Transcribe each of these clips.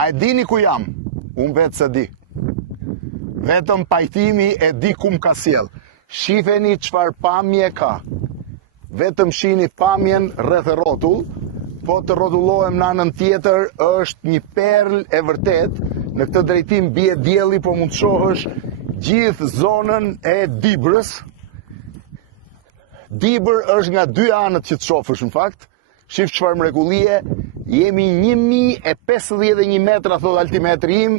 A e dini ku jam? Unë vetë se di. Vetëm pajtimi e di ku më ka sjell. Shifeni çfarë pamje ka. Vetëm shihni pamjen rreth e rrotull, po të rrotullohem në anën tjetër është një perl e vërtet. Në këtë drejtim bie dielli, po mund të shohësh gjithë zonën e Dibrës. Dibër është nga dy anët që të shofësh në fakt. Shif çfarë mrekullie, jemi 1051 metra thot altimetri im,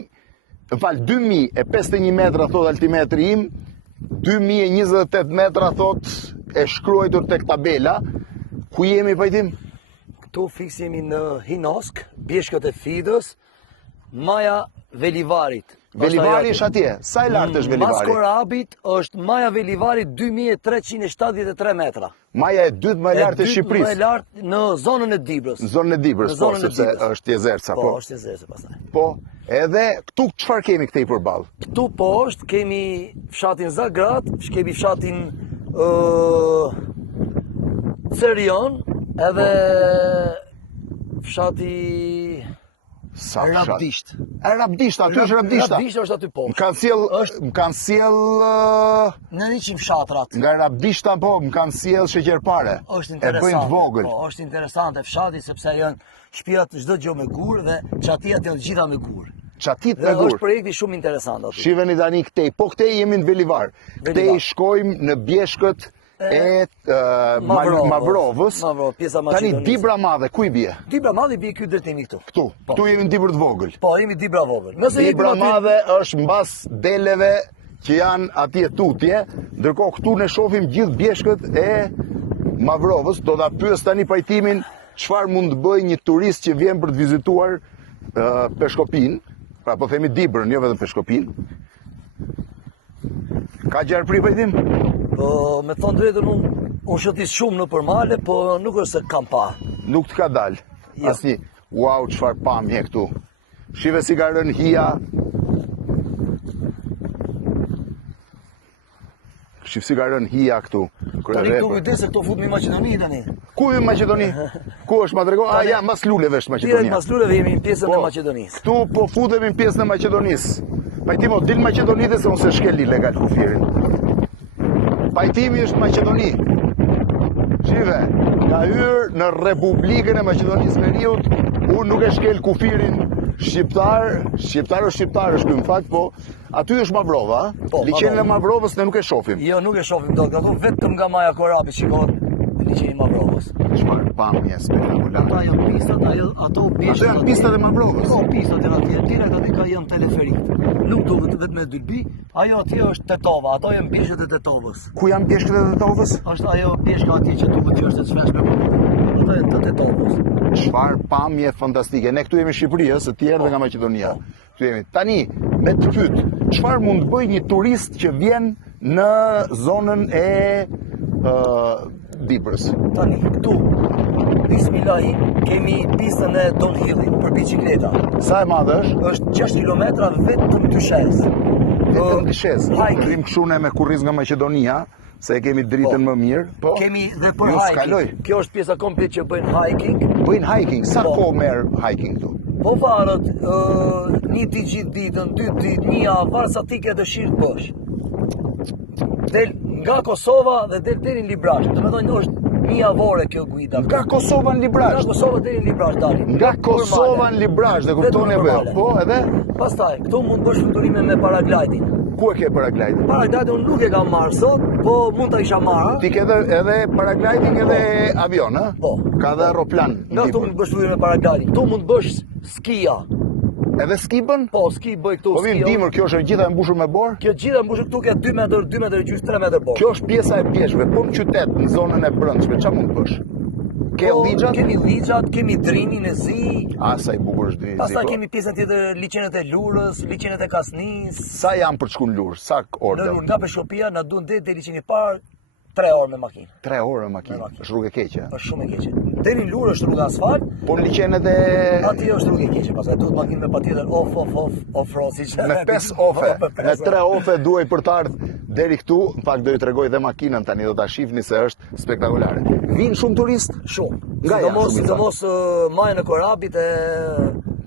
fal 2051 metra thot altimetri im, 2028 metra thot e shkruajtur tek tabela. Ku jemi pajtim? Këtu fiks jemi në Hinosk, bjeshkët e Fidës, maja Velivarit. Velivari është atje. Sa e lartë është Velivari? Mas korabit është maja Velivarit 2373 metra. Maja e dytë më e lartë e Shqipërisë. Më e lartë në zonën e Dibrës. Në zonën e Dibrës, po, sepse është Jezerca, po. Po, është Jezerca pastaj. Po, edhe këtu çfarë kemi këtej përballë? Këtu poshtë kemi fshatin Zagrat, kemi fshatin Cerion, edhe fshati Rabdisht. Rabdisht, aty është Rabdishta. Rabdisht është aty poshtë. Më kanë sjell në 100 fshatrat. Nga Rabdishta, po, më kanë sjell sheqerpare. Është interesante. E bëjnë të vogël. Po, është interesante fshati sepse janë shtëpiat çdo gjë me gur dhe çatiat janë gjitha me gur. Çatit me gur. Është projekti shumë interesant aty. Shiheni tani këtej, po këtej jemi në Velivar. Këtej shkojmë në bjeshkët e Mavrovës. Pjesa Tani Maqedonisë. Dibra Madhe, ku i bie? Dibra Madhe bie ky drejtimi këtu. Këtu. Këtu jemi në Dibër të vogël. Po, jemi Dibra vogël. Dibra Madhe është mbas deleve që janë atje tutje, ndërkohë këtu ne shohim gjithë bjeshkët e Mavrovës. Do ta pyes tani pajtimin çfarë mund të bëjë një turist që vjen për të vizituar Peshkopin, pra po themi Dibrën, jo vetëm Peshkopin. Ka gjarë pri pajtim? Po, me thonë drejtën, unë shëtis shumë në përmale, po nuk është se kam pa. Nuk të ka dalë. Jo. Asnjë. Wow, çfarë pamje këtu. Shive si ka rënë hija. Shive si ka rënë hija këtu. Tani këtu kujdes se këto futemi në Maqedoni tani. Ku jemi në Maqedoni? Ku është ma trego? A ja, mas luleve është Direkt Maqedonia. mas luleve jemi në pjesën e Maqedonisë. Këtu po futemi në pjesën e Maqedonisë. Pajtimo, dil Maqedonite se unë se shkel ilegal kufirin. Pajtimi është Maqedoni. Shive, ka hyrë në Republikën e Maqedonisë Veriut, unë nuk e shkel kufirin shqiptar është ky në fakt, po aty është Mavrova, Po, liçenin e Mavrovës ne nuk e shohim. Jo, nuk e shohim dot, ato vetëm nga maja Korabit shikohet liçeni i Mavrovës. Çfarë pamje spektakolare. Ata janë pistat, ato bjeshkët. Ato janë pistat e Mavrovës. Po, pistat janë atje, direkt aty ka janë teleferik. Nuk duket vetëm me dylbi, ajo atje është Tetova, ato janë bjeshkët e Tetovës. Ku janë bjeshkët e Tetovës? Është ajo bjeshka atje që duket që është e çmeshme për mua. Ato janë të Tetovës. Çfarë pamje fantastike. Ne këtu jemi në Shqipëri, se ti erdhe nga Maqedonia. Këtu jemi. Tani, me të pyet, çfarë mund të bëjë një turist që vjen në zonën e Dibrës? Tani, këtu, bismillahi, kemi pistën e downhillit për bicikleta. Sa e madhe është? Është 6 kilometra vetëm dyshes. Vetëm dyshes. Hiking. Rrim kështu ne me kurriz nga Maqedonia, se e kemi dritën më mirë. Po. Kemi dhe për Ju hiking. skaloj. Kjo është pjesa komplet që bëjnë hiking. Bëjnë hiking. Sa Po. kohë merr hiking këtu? Po varet, një ditë gjithë ditën, 2 ditë, një javë, varet sa ti ke dëshirë të bësh. Del nga Kosova dhe del deri në Librash. Domethënë është një javore kjo guida. Nga Kosova në Librash. Nga Kosova deri në Librash dali. Nga Kosova në Librash, dhe kuptoni Vetëm e normale. Po, edhe Pastaj, këtu mund bësh fluturime me paragliding. ku e ke paragliding? Paragliding unë nuk e kam marrë sot, po mund ta isha marrë. Ti ke edhe paragliding edhe avion, ha? Po. Ka dhe aeroplan. Nga këtu mund bësh fluturime me paragliding. Këtu mund bësh skia. Edhe ski bën? Po, ski bëj këtu. Po vim skia. dimër, kjo është e gjitha e mbushur me borë? Kjo gjitha mbushur këtu ke 2 metër, 2 metër e gjysmë, 3 metër borë. Kjo është pjesa e pjeshme, po në qytet, në zonën e brendshme, çfarë mund të bësh? Ke Po, ligjat? Kemi ligjat, kemi drinin e zi. Sa i bukur është drini. Pastaj kemi pjesën tjetër liçenet e Lurës, liçenet e Kasnisë. Sa janë për të shkuar në Lurë? Sa orë? Në Lurë nga Peshkopia na duan deri liçeni i parë 3 orë me makinë. 3 orë me makinë. Është rrugë e keqe. Është shumë e keqe. Deri në Lurë është rruga asfalt, Po në liçenet e aty është rrugë e keqe, pastaj duhet makinë me patjetër off-road siç. me 5 ofe, me 3 ofe duaj për të ardhur deri këtu. Në fakt do ju tregoj dhe makinën tani, do ta shihni se është spektakolare. Vinë shumë turistë? Shumë. Nga janë shumë i Sidomos majën e Korabit e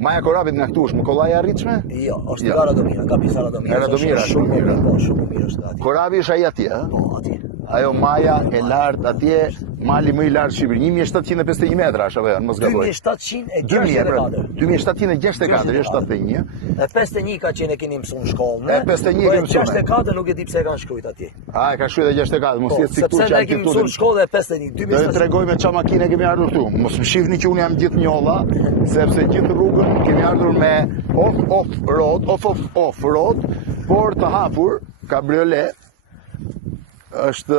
Maja Korabit nga këtu është më kollaj e arritshme? Jo, është Jo. nga Radomira, ka pisa Radomira. Radomira, është shumë mirë. Po, shumë mirë është gati. Korabi është ai atje, ë? Po, atje. Ajo maja e lartë atje, mali më i lartë në Shqipëri, 1751 metra, apo jo, mos gaboj. 2764. 2764, është 71. E 51 ka qenë e keni mësuar në shkollë, E 51 kemi mësuar. 64 nuk e di pse e kanë shkruajt atje. A, e ka shkruajtur edhe 64, mos jetë sikur sepse që ne kemi mësuar në shkollë e 51. Do të tregoj me çfarë makine kemi ardhur këtu. Mos më shihni që unë jam gjithë njolla, sepse gjithë rrugën kemi ardhur me off-road, por të hapur, kabriolet është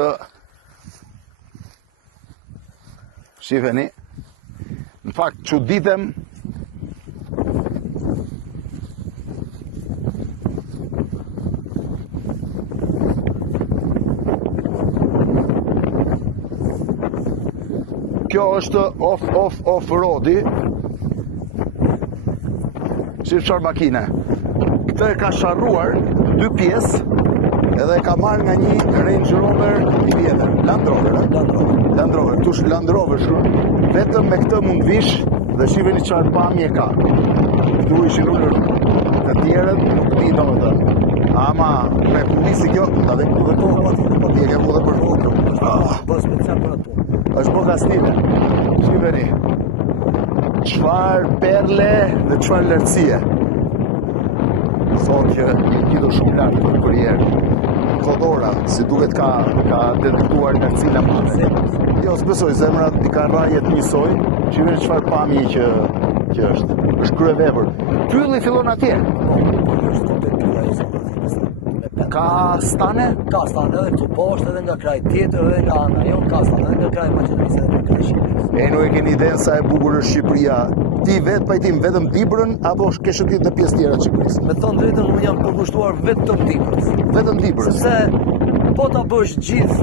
shifeni. Në fakt çuditem kjo është off-roadi. Shif çfarë makine. Këtë e ka sharruar 2 pjesë edhe e ka marrë nga një Range Rover i vjetër, Land Rover, Land Rover, tush Land Rover shkruan. Vetëm me këtë mund vish dhe shifeni çfarë pamje ka. Këtu ishin ulur të tjerët, nuk di domethënë. Ama me kulisi kjo, ta dhe ku dhe po ti e ke vu dhe për kokë. Po special për ato. Është bo kastile. Shifeni. Çfarë perle dhe çfarë lartësie. Thotë që i gjithë shumë lartë për herë. Kodora, si duket ka detektuar nga cila madhe. Jo, s'besoj, zemrat i ka rajet njësoj, shifeni çfarë pamje që është. Është kryevepër. Pylli fillon atje. Ka stane? Ka stane edhe këtu poshtë edhe nga kraj tjetër edhe nga ana jon ka stane edhe nga kraj Maqedonisë edhe nga kraj Shqipërisë. E nuk e keni idenë sa e bukur është Shqipëria. Ti vetë pajtim vetëm Dibrën apo ke shëtit në pjesë tjera të Shqipërisë? Me thënë drejtën unë jam përkushtuar vetëm Dibrës. Vetëm Dibrës. Sepse po ta bësh gjithë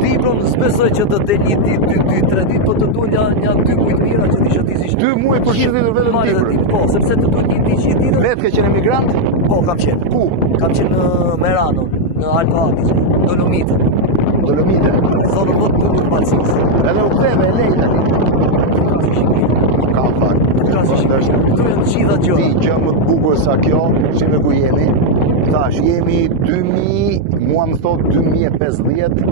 Dibrën, s'besoj që do të del 1 ditë, 2 ditë, 3 ditë, po të duhen një 2 muaj të mira që ti shëtisësh. 2 muaj për shëtitur vetëm Dibrën. Po, sepse të duhet 1 ditë që ditë. Vetë ke qenë emigrant? Po, kam qenë. Ku? Kam qenë në Merano, në Alpa Adige, Dolomite. Dolomite. Zonë më të bukur Malcisë. Edhe u ktheve e lejt tani. Ka fakt. Këtu janë të gjitha Ti gjëra. gjë më të bukur sa kjo, shive ku jemi. Thash, jemi 2000, mua më thot 2015,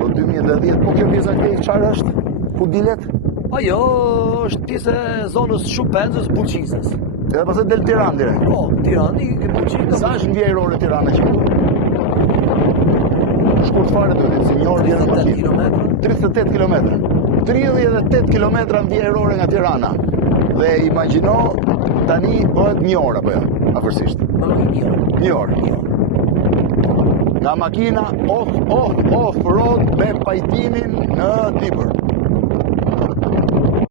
po 2010, po kjo pjesa këtej çfarë është? Ku dilet? Ajo është pjesë e zonës Shupenzës, Buqisës. Edhe pastaj del Tiranë direkt. Po, Tirani, Buqisë. Sa është vjerore Tirana që këtu? Shkurt fare do të si një orë vjen 38 kilometra. 38 kilometra. 38 kilometra vjerore nga Tirana. Dhe imagjino tani bëhet një orë apo jo, afërsisht. Një orë. Nga makina off-road me pajtimin në Dibër.